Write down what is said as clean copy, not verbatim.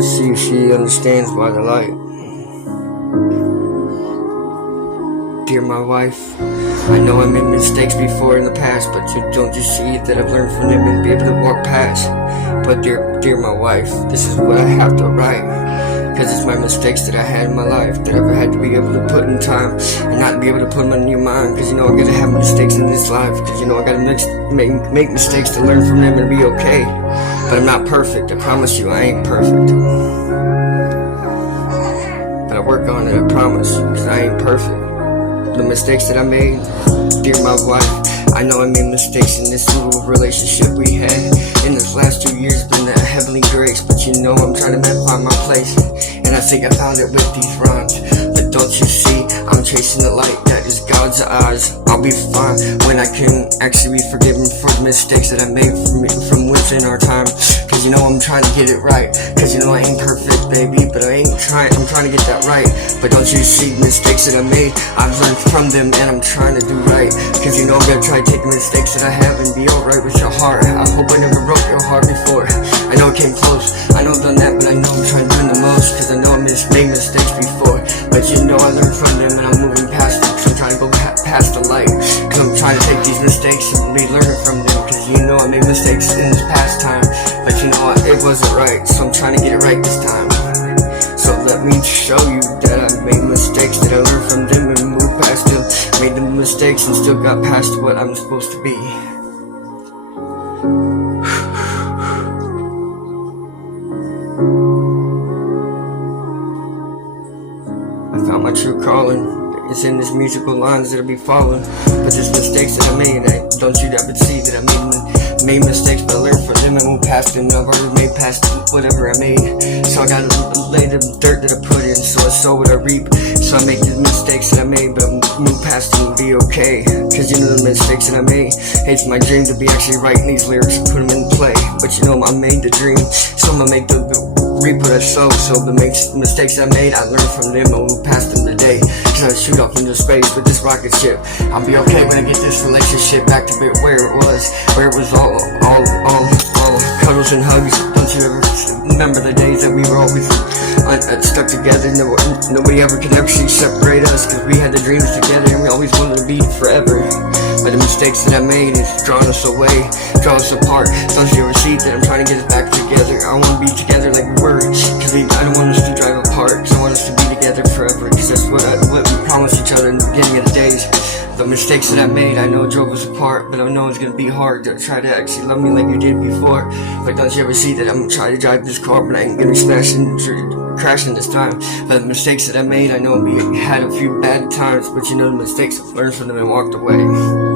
to see if she understands by the light. Dear my wife, I know I made mistakes before in the past, but don't you see that I've learned from them and be able to walk past? But dear my wife, this is what I have to write, cause it's my mistakes that I had in my life that I've had to be able to put in time and not be able to put them in your mind. Cause I gotta have mistakes in this life, cause I gotta make mistakes to learn from them and be okay. But I'm not perfect, I promise you I ain't perfect. But I work on it, I promise, cause I ain't perfect. The mistakes that I made, dear my wife, I know I made mistakes in this little relationship we had. In this last 2 years, been a heavenly grace, but I'm trying to find my place, and I think I found it with these rhymes. But don't you see, I'm chasing the light that is God's eyes. I'll be fine when I can actually be forgiven for the mistakes that I made from within our time. Cause I'm trying to get it right. Cause I ain't perfect, baby, but I'm trying to get that right. But don't you see mistakes that I made? I've learned from them and I'm trying to do right. Cause I'm gonna try to take the mistakes that I have and be alright with your heart. I hope I never broke your heart before. I know it came close, I know I've done that, but I know I'm trying to do the most. Cause I know I made mistakes before, but I learned from them and I'm moving past them. Cause I'm trying to go past the light. Cause I'm trying to take these mistakes and be learning from them. Cause I made mistakes in this past time, but it wasn't right, so I'm trying to get it right this time. So let me show you that I made mistakes, that I learned from them and moved past them. Made the mistakes and still got past what I'm supposed to be. I found my true calling. It's in these musical lines that I'll be following. But there's mistakes that I made, don't you ever see that I made mistakes, but I learned from them and moved past them. I've already made past whatever I made, so I gotta lay the dirt that I put in, so I sow what I reap. So I make the mistakes that I made, but I move past them and be okay. Cause the mistakes that I made, it's my dream to be actually writing these lyrics and put them in play. But I made the dream, so I'm gonna make the reap what I sow. So the mistakes I made, I learned from them and move past them today. Cause I shoot off into space with this rocket ship. I'll be okay when I get this relationship back to where it was all cuddles and hugs. Don't you ever remember the days that we were always stuck together? Nobody ever can actually separate us, cause we had the dreams together and we always wanted to be forever. But the mistakes that I made is drawing us away, drawing us apart. Don't you ever see that I'm trying to get us back together? I want to be together like we were, cause I don't want us to drive apart. Cause I want us to be together forever, cause that's what we promised each other in the beginning of the days. The mistakes that I made, I know drove us apart, but I know it's gonna be hard to try to actually love me like you did before. But don't you ever see that I'm gonna try to drive this car, but I ain't gonna be crashing this time. But the mistakes that I made, I know I had a few bad times, but the mistakes I've learned from them and walked away.